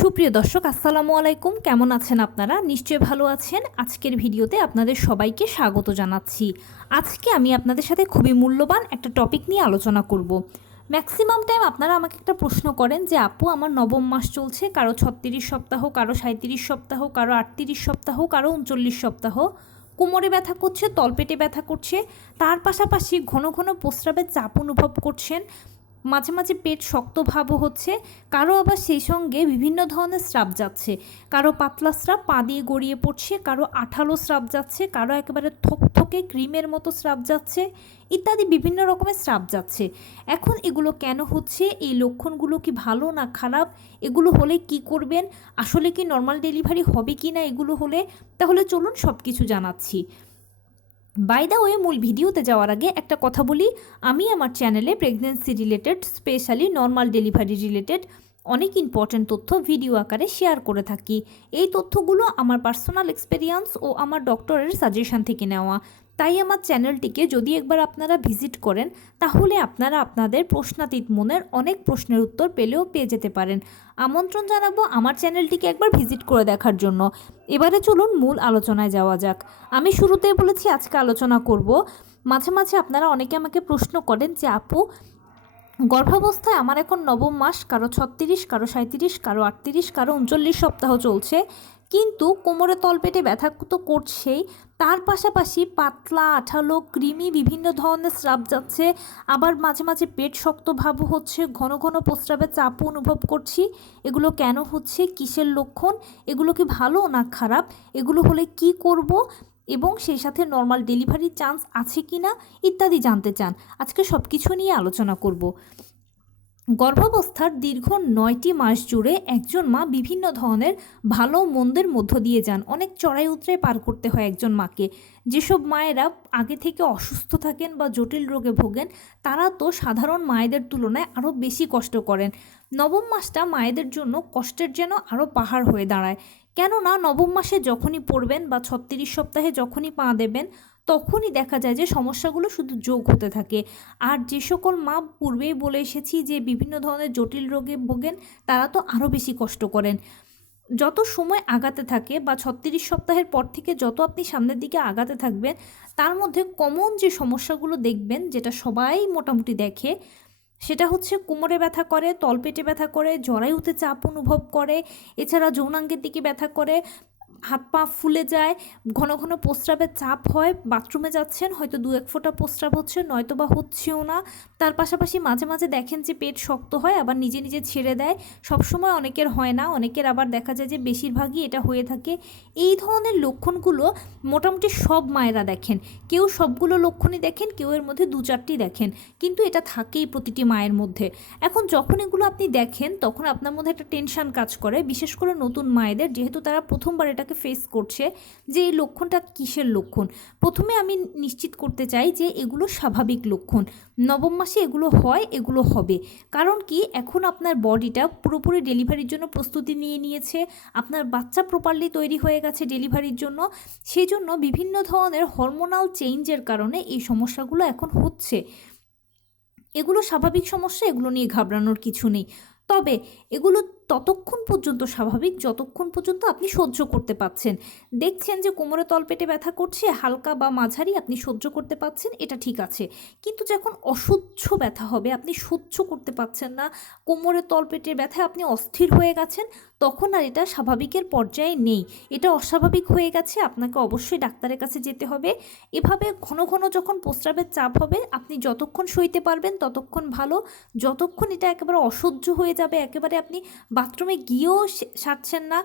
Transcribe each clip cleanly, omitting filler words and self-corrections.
সুপ্রিয় দর্শক, আসসালামু আলাইকুম। কেমন আছেন আপনারা? নিশ্চয়ই ভালো আছেন। আজকের ভিডিওতে আপনাদের সবাইকে স্বাগত জানাচ্ছি। আজকে আমি আপনাদের সাথে খুবই মূল্যবান একটা টপিক নিয়ে আলোচনা করব। ম্যাক্সিমাম টাইম আপনারা আমাকে একটা প্রশ্ন করেন যে আপু, আমার নবম মাস চলছে, কারো 36 সপ্তাহ, কারো 37 সপ্তাহ, কারো 38 সপ্তাহ, কারো 39 সপ্তাহ, কোমরে ব্যথা করছে, তলপেটে ব্যথা করছে, তার পাশাপাশি ঘন ঘন প্রস্রাবের চাপ অনুভব করছেন, মাঝে মাঝে পেট শক্ত ভাবও হচ্ছে, কারো আবার সেই সঙ্গে বিভিন্ন ধরনের স্রাব যাচ্ছে, কারো পাতলা স্রাব পা দিয়ে গড়িয়ে পড়ছে, কারো আঠালো স্রাব যাচ্ছে, কারো একেবারে থকথকে ক্রিমের মতো স্রাব যাচ্ছে, ইত্যাদি বিভিন্ন রকমের স্রাব যাচ্ছে। এখন এগুলো কেন হচ্ছে? এই লক্ষণগুলো কি ভালো না খারাপ? এগুলো হলে কি করবেন? আসলে কি নর্মাল ডেলিভারি হবে কি না এগুলো হলে? তাহলে চলুন সব কিছু জানাচ্ছি। বাই দ্য ওয়ে, মূল ভিডিওতে যাওয়ার আগে একটা কথা বলি, আমি আমার চ্যানেলে pregnancy related, specially normal delivery related অনেক ইম্পর্ট্যান্ট তথ্য ভিডিও আকারে শেয়ার করে থাকি। এই তথ্যগুলো আমার পার্সোনাল এক্সপেরিয়েন্স ও আমার ডক্টরের সাজেশন থেকে নেওয়া। তাই আমার চ্যানেলটিকে যদি একবার আপনারা ভিজিট করেন, তাহলে আপনারা আপনাদের প্রশ্নাতীত মনের অনেক প্রশ্নের উত্তর পেয়ে যেতে পারেন। আমন্ত্রণ জানাবো আমার চ্যানেলটিকে একবার ভিজিট করে দেখার জন্য। এবারে চলুন মূল আলোচনায় যাওয়া যাক। আমি শুরুতেই বলেছি আজকে আলোচনা করব, মাঝে মাঝে আপনারা অনেকে আমাকে প্রশ্ন করেন যে আপু, গর্ভাবস্থায় আমার এখন নবম মাস, কারো 36, কারো 37, কারো 38, কারো 39 সপ্তাহ চলছে, কিন্তু কোমরে তলপেটে ব্যথা তো করছেই, তার পাশাপাশি পাতলা আঠালো ক্রিমি বিভিন্ন ধরনের স্রাব যাচ্ছে, আবার মাঝে মাঝে পেট শক্ত ভাব হচ্ছে, ঘন ঘন প্রস্রাবের চাপ অনুভব করছি। এগুলো কেন হচ্ছে? কিসের লক্ষণ? এগুলো কি ভালো না খারাপ? এগুলো হলে কি করব? এবং সেই সাথে নর্মাল ডেলিভারির চান্স আছে কি না ইত্যাদি জানতে চান। আজকে সব কিছু নিয়ে আলোচনা করব। গর্ভাবস্থার দীর্ঘ 9টি মাস জুড়ে একজন মা বিভিন্ন ধরনের ভালো মন্দের মধ্য দিয়ে যান। অনেক চড়াই উতরাই পার করতে হয় একজন মাকে। যেসব মায়েরা আগে থেকে অসুস্থ থাকেন বা জটিল রোগে ভোগেন, তারা তো সাধারণ মায়েদের তুলনায় আরও বেশি কষ্ট করেন। নবম মাসটা মায়েদের জন্য কষ্টের যেন আরও পাহাড় হয়ে দাঁড়ায়। কেননা নবম মাসে যখনই পড়বেন বা 36 সপ্তাহে যখনই পা দেবেন, তখনই দেখা যায় যে সমস্যাগুলো শুধু যোগ হতে থাকে। আর যে সকল মা পূর্বেই বলে এসেছি যে বিভিন্ন ধরনের জটিল রোগে ভোগেন, তারা তো আরও বেশি কষ্ট করেন। যত সময় আগাতে থাকে বা 36 সপ্তাহের পর থেকে যত আপনি সামনের দিকে আগাতে থাকবেন, তার মধ্যে কমন যে সমস্যাগুলো দেখবেন, যেটা সবাই মোটামুটি দেখে, সেটা হচ্ছে কোমরে ব্যথা করে, তলপেটে ব্যথা করে, জরায়ুতে চাপ অনুভব করে, এছাড়া যৌনাঙ্গের দিকে ব্যথা করে, হাত পা ফুলে যায়, ঘন ঘন প্রস্রাবের চাপ হয়, বাথরুমে যাচ্ছেন হয়তো 2-1 ফোঁটা প্রস্রাব হচ্ছে, নয়তো বা হচ্ছেও না। তার পাশাপাশি মাঝে মাঝে দেখেন যে পেট শক্ত হয়, আবার নিজে নিজে ছেড়ে দেয়। সবসময় অনেকের হয় না, অনেকের আবার দেখা যায় যে বেশিরভাগই এটা হয়ে থাকে। এই ধরনের লক্ষণগুলো মোটামুটি সব মায়েরা দেখেন। কেউ সবগুলো লক্ষণই দেখেন, কেউ এর মধ্যে 2-4টি দেখেন, কিন্তু এটা থাকেই প্রতিটি মায়ের মধ্যে। এখন যখন এগুলো আপনি দেখেন, তখন আপনার মধ্যে একটা টেনশন কাজ করে, বিশেষ করে নতুন মায়েদের, যেহেতু তারা প্রথমবার এটাকে ফেস করছে, যে এই লক্ষণটা কিসের লক্ষণ। প্রথমে আমি নিশ্চিত করতে চাই যে এগুলো স্বাভাবিক লক্ষণ। নবম মাসে এগুলো হয়, এগুলো হবে। কারণ কি, এখন আপনার বডিটা পুরোপুরি ডেলিভারির জন্য প্রস্তুতি নিয়ে নিয়েছে, আপনার বাচ্চা প্রপারলি তৈরি হয়ে গেছে ডেলিভারির জন্য। সেই জন্য বিভিন্ন ধরনের হরমোনাল চেঞ্জের কারণে এই সমস্যাগুলো এখন হচ্ছে। এগুলো স্বাভাবিক সমস্যা, এগুলো নিয়ে ঘাবড়ানোর কিছু নেই। তবে এগুলো ততক্ষণ পর্যন্ত স্বাভাবিক যতক্ষণ পর্যন্ত আপনি সহ্য করতে পাচ্ছেন। দেখছেন যে কোমরে তলপেটে ব্যথা করছে, হালকা বা মাঝারি, আপনি সহ্য করতে পাচ্ছেন, এটা ঠিক আছে। কিন্তু যখন অসহ্য ব্যথা হবে, আপনি সহ্য করতে পাচ্ছেন না, কোমরে তলপেটে ব্যথায় আপনি অস্থির হয়ে গেছেন, তখন আর এটা স্বাভাবিকের পর্যায়ে নেই, এটা অস্বাভাবিক হয়ে গেছে। আপনাকে অবশ্যই ডাক্তারের কাছে যেতে হবে। এভাবে ঘন ঘন যখন প্রস্রাবের চাপ হবে, আপনি যতক্ষণ সইতে পারবেন ততক্ষণ ভালো। যতক্ষণ এটা একেবারে অসহ্য হয়ে যাবে, একেবারে আপনি বাথরুমে গিয়েও সারছেন না,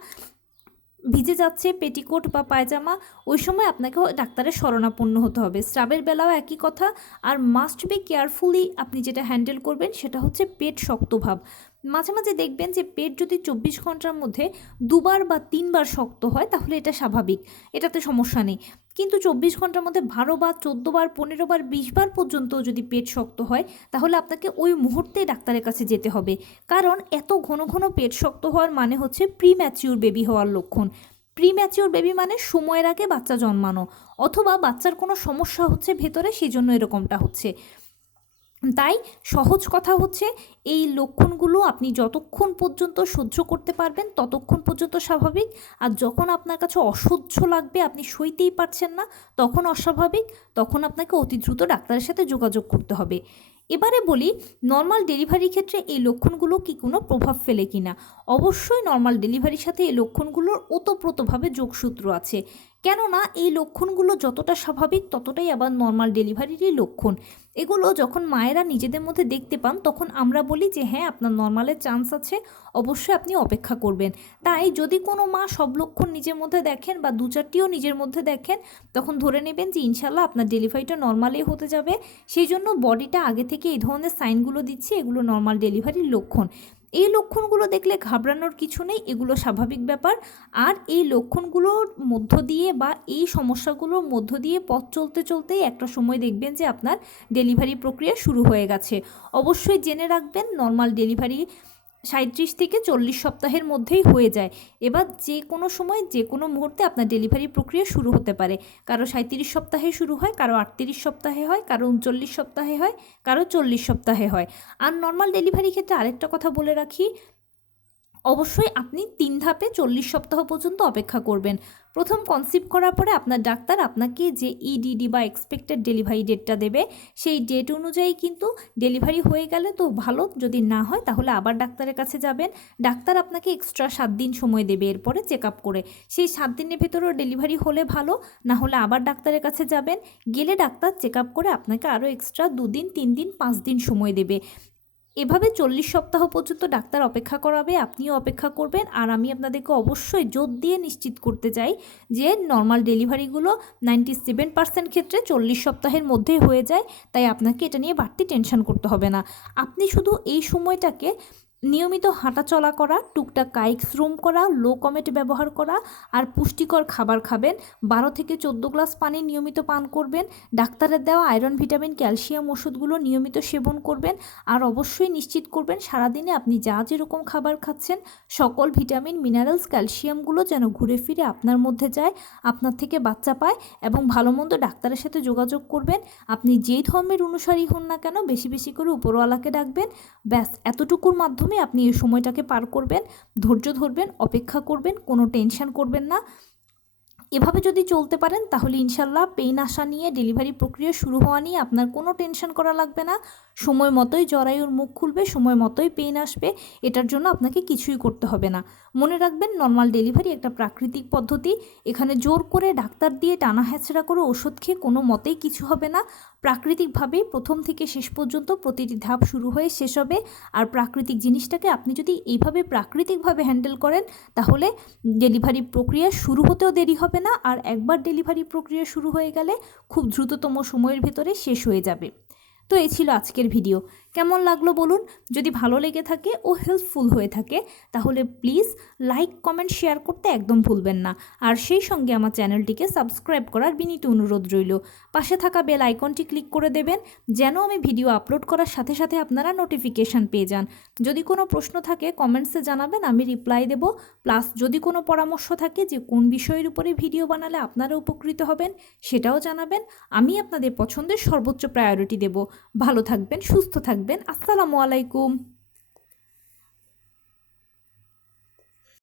ভিজে যাচ্ছে পেটিকোট বা পায়জামা, ওই সময় আপনাকে ডাক্তারের শরণাপন্ন হতে হবে। স্রাবের বেলাও একই কথা। আর মাস্ট বি কেয়ারফুলি আপনি যেটা হ্যান্ডেল করবেন সেটা হচ্ছে পেট শক্ত ভাব। মাঝে মাঝে দেখবেন যে পেট যদি 24 ঘন্টার মধ্যে 2বার বা 3বার শক্ত হয়, তাহলে এটা স্বাভাবিক, এটাতে সমস্যা নেই। কিন্তু 24 ঘন্টার মধ্যে 12 বার, 14 বার, 15 বার, 20 বার পর্যন্ত যদি পেট শক্ত হয়, তাহলে আপনাকে ওই মুহূর্তেই ডাক্তারের কাছে যেতে হবে। কারণ এত ঘন ঘন পেট শক্ত হওয়ার মানে হচ্ছে প্রিম্যাচিউর বেবি হওয়ার লক্ষণ। প্রিম্যাচিওর বেবি মানে সময়ের আগে বাচ্চা জন্মানো, অথবা বাচ্চার কোনো সমস্যা হচ্ছে ভেতরে, সেই জন্য এরকমটা হচ্ছে। তাই সহজ কথা হচ্ছে, এই লক্ষণগুলো আপনি যতক্ষণ পর্যন্ত সহ্য করতে পারবেন ততক্ষণ পর্যন্ত স্বাভাবিক। আর যখন আপনার কাছে অসহ্য লাগবে, আপনি সইতেই পারছেন না, তখন অস্বাভাবিক, তখন আপনাকে অতি দ্রুত ডাক্তারের সাথে যোগাযোগ করতে হবে। এবারে বলি, নর্মাল ডেলিভারির ক্ষেত্রে এই লক্ষণগুলো কি কোনো প্রভাব ফেলে কিনা। অবশ্যই নর্মাল ডেলিভারির সাথে এই লক্ষণগুলোর ওতপ্রোতভাবে যোগসূত্র আছে। কেননা এই লক্ষণগুলো যতটা স্বাভাবিক ততটাই আবার নর্মাল ডেলিভারিরই লক্ষণ। এগুলো যখন মায়েরা নিজেদের মধ্যে দেখতে পান তখন আমরা বলি যে হ্যাঁ, আপনার নর্মালের চান্স আছে, অবশ্যই আপনি অপেক্ষা করবেন। তাই যদি কোনো মা সব লক্ষণ নিজের মধ্যে দেখেন বা দু চারটিও নিজের মধ্যে দেখেন, তখন ধরে নেবেন যে ইনশাল্লাহ আপনার ডেলিভারিটা নর্মালি হতে যাবে। সেই জন্য বডিটা আগে থেকে এই ধরনের সাইনগুলো দিচ্ছে, এগুলো নর্মাল ডেলিভারির লক্ষণ। এই লক্ষণগুলো দেখলে ঘাবড়ানোর কিছু নেই, এগুলো স্বাভাবিক ব্যাপার। আর এই লক্ষণগুলোর মধ্য দিয়ে বা এই সমস্যাগুলোর মধ্য দিয়ে পথ চলতে চলতেই একটা সময় দেখবেন যে আপনার ডেলিভারি প্রক্রিয়া শুরু হয়ে গেছে। অবশ্যই জেনে রাখবেন, নর্মাল ডেলিভারি 37 থেকে 40 সপ্তাহের মধ্যেই হয়ে যায়। এবার যে কোনো সময় যে কোনো মুহূর্তে আপনার ডেলিভারি প্রক্রিয়া শুরু হতে পারে। কারো 37 সপ্তাহে শুরু হয়, কারো 38 সপ্তাহে হয়, কারো 39 সপ্তাহে হয়, কারো 40 সপ্তাহে হয়। আর নর্মাল ডেলিভারি ক্ষেত্রে আরেকটা কথা বলে রাখি, অবশ্যই আপনি 3 ধাপে 40 সপ্তাহ পর্যন্ত অপেক্ষা করবেন। প্রথম কনসিভ করার পরে আপনার ডাক্তার আপনাকে যে ইডিডি বা এক্সপেক্টেড ডেলিভারি ডেটটা দেবে, সেই ডেট অনুযায়ী কিন্তু ডেলিভারি হয়ে গেলে তো ভালো, যদি না হয় তাহলে আবার ডাক্তারের কাছে যাবেন। ডাক্তার আপনাকে এক্সট্রা 7 দিন সময় দেবে এরপরে চেক আপ করে। সেই 7 দিনের ভেতরেও ডেলিভারি হলে ভালো, না হলে আবার ডাক্তারের কাছে যাবেন। গেলে ডাক্তার চেক আপ করে আপনাকে আরও এক্সট্রা 2 দিন, 3 দিন, 5 দিন সময় দেবে। এভাবে 40 সপ্তাহ পর্যন্ত ডাক্তার অপেক্ষা করাবে, আপনিও অপেক্ষা করবেন। আর আমি আপনাদেরকে অবশ্যই জোর দিয়ে নিশ্চিত করতে চাই যে নর্মাল ডেলিভারিগুলো 97% ক্ষেত্রে 40 সপ্তাহের মধ্যেই হয়ে যায়। তাই আপনাকে এটা নিয়ে বাড়তি টেনশন করতে হবে না। আপনি শুধু এই সময়টাকে নিয়মিত হাঁটাচলা করা, টুকটাক কায়িক শ্রম করা, লো কমেট ব্যবহার করা আর পুষ্টিকর খাবার খাবেন। 12 থেকে 14 গ্লাস পানি নিয়মিত পান করবেন। ডাক্তারের দেওয়া আয়রন, ভিটামিন, ক্যালসিয়াম ওষুধগুলো নিয়মিত সেবন করবেন। আর অবশ্যই নিশ্চিত করবেন সারাদিনে আপনি যা যেরকম খাবার খাচ্ছেন সকল ভিটামিন, মিনারেলস, ক্যালসিয়ামগুলো যেন ঘুরে ফিরে আপনার মধ্যে যায়, আপনার থেকে বাচ্চা পায়। এবং ভালো মন্দ ডাক্তারের সাথে যোগাযোগ করবেন। আপনি যেই ধর্মের অনুসারী হন না কেন, বেশি বেশি করে উপরওয়ালাকে ডাকবেন। ব্যাস, এতটুকুর মাধ্যমে আপনি এই সময়টাকে পার করবেন। ধৈর্য ধরবেন, অপেক্ষা করবেন, কোনো টেনশন করবেন না। এভাবে যদি চলতে পারেন তাহলে ইনশাল্লাহ পেইন আসা নিয়ে, ডেলিভারি প্রক্রিয়া শুরু হওয়া নিয়ে আপনার কোনো টেনশন করা লাগবে না। সময় মতোই জরায়ুর মুখ খুলবে, সময় মতোই পেইন আসবে। এটার জন্য আপনাকে কিছুই করতে হবে না। মনে রাখবেন, নর্মাল ডেলিভারি একটা প্রাকৃতিক পদ্ধতি। এখানে জোর করে ডাক্তার দিয়ে টানা হ্যাচড়া করে ওষুধ খেয়ে কোনো মতেই কিছু হবে না। প্রাকৃতিকভাবেই প্রথম থেকে শেষ পর্যন্ত প্রতিটি ধাপ শুরু হয়ে শেষ হবে। আর প্রাকৃতিক জিনিসটাকে আপনি যদি এইভাবে প্রাকৃতিকভাবে হ্যান্ডেল করেন তাহলে ডেলিভারি প্রক্রিয়া শুরু হতেও দেরি হবে না। আর একবার ডেলিভারি প্রক্রিয়া শুরু হয়ে গেলে খুব দ্রুততম সময়ের ভেতরে শেষ হয়ে যাবে। তো এই ছিল আজকের ভিডিও। কেমন লাগলো বলুন। যদি ভালো লেগে থাকে ও হেল্পফুল হয়ে থাকে তাহলে প্লিজ লাইক, কমেন্ট, শেয়ার করতে একদম ভুলবেন না। আর সেই সঙ্গে আমার চ্যানেলটিকে সাবস্ক্রাইব করার বিনীত অনুরোধ রইল। পাশে থাকা বেল আইকনটি ক্লিক করে দেবেন যেন আমি ভিডিও আপলোড করার সাথে সাথে আপনারা নোটিফিকেশান পেয়ে যান। যদি কোনো প্রশ্ন থাকে কমেন্টসে জানাবেন, আমি রিপ্লাই দেব। প্লাস যদি কোনো পরামর্শ থাকে যে কোন বিষয়ের উপরে ভিডিও বানালে আপনারা উপকৃত হবেন সেটাও জানাবেন। আমি আপনাদের পছন্দের সর্বোচ্চ প্রায়োরিটি দেব। ভালো থাকবেন, সুস্থ থাকবেন। আসসালামু আলাইকুম।